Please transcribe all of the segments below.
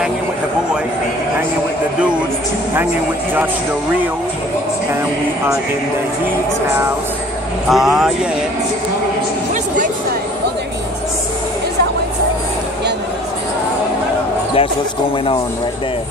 hanging with the boy, hanging with the dudes, hanging with Josh the Real, and we are in the Heat's house. Yeah. Where's Whiteside? Oh, there he is. Is that Whiteside? Yeah, there is. That's what's going on right there.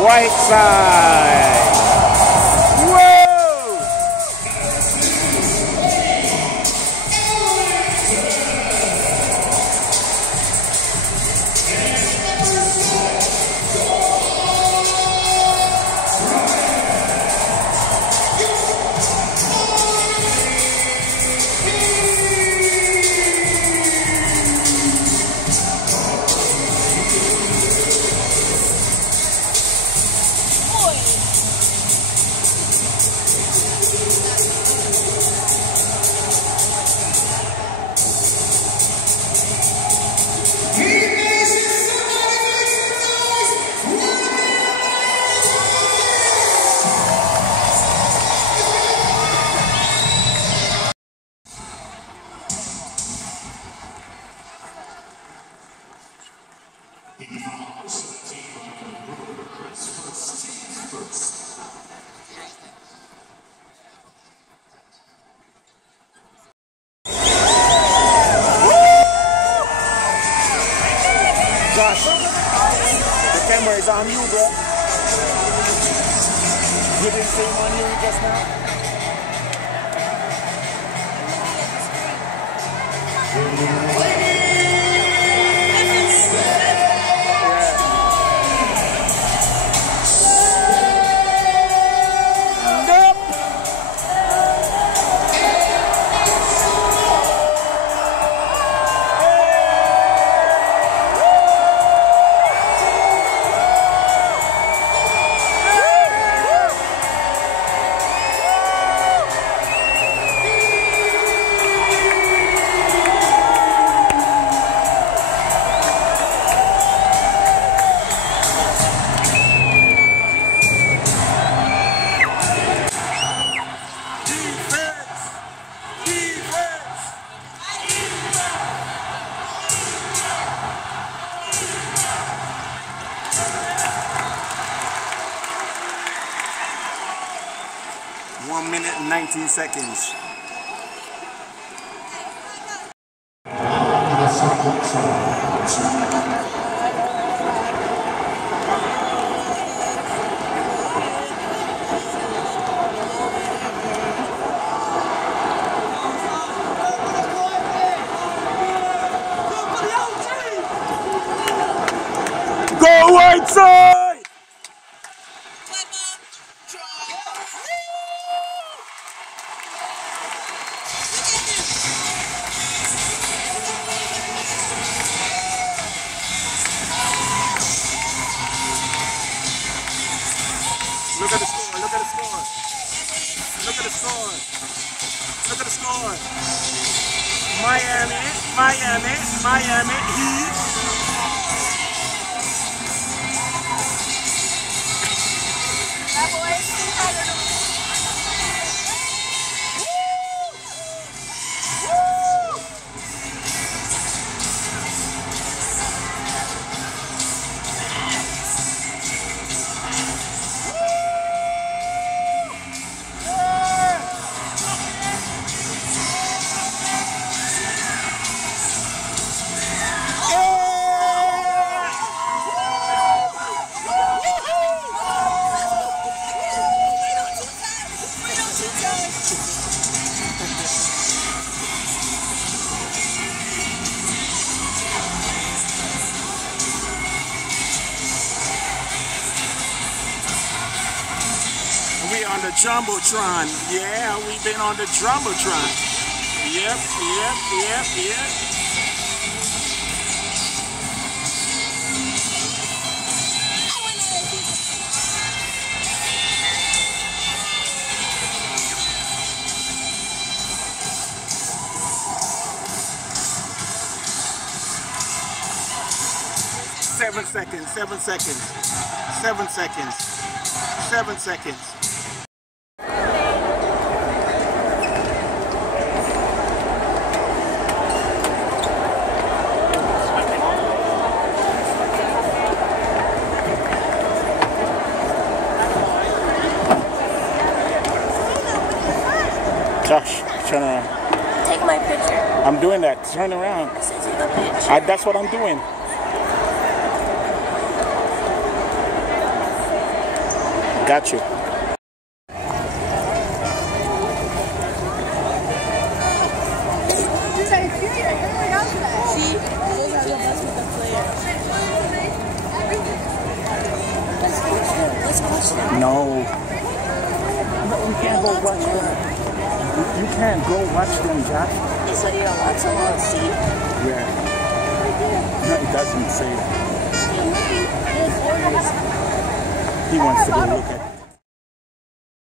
Whiteside. Josh, the camera is on you, bro. You didn't see him on you just now? One minute and 19 seconds. Go Whiteside! Look at the score. Look at the score. Look at the score. Look at the score. Miami Heat. That boy's 200. We on the Jumbotron. Yeah, we've been on the Jumbotron. Yep. 7 seconds. 7 seconds. 7 seconds. 7 seconds. Josh, turn around. Take my picture. I'm doing that. Turn around. I said take a picture. That's what I'm doing. Got you. See? Those are the best with the players. Let's watch them. No. You can't go watch them. You can't go watch them, Josh. They said you don't want to watch, see? Yeah. No, it doesn't say that. He wants to go look at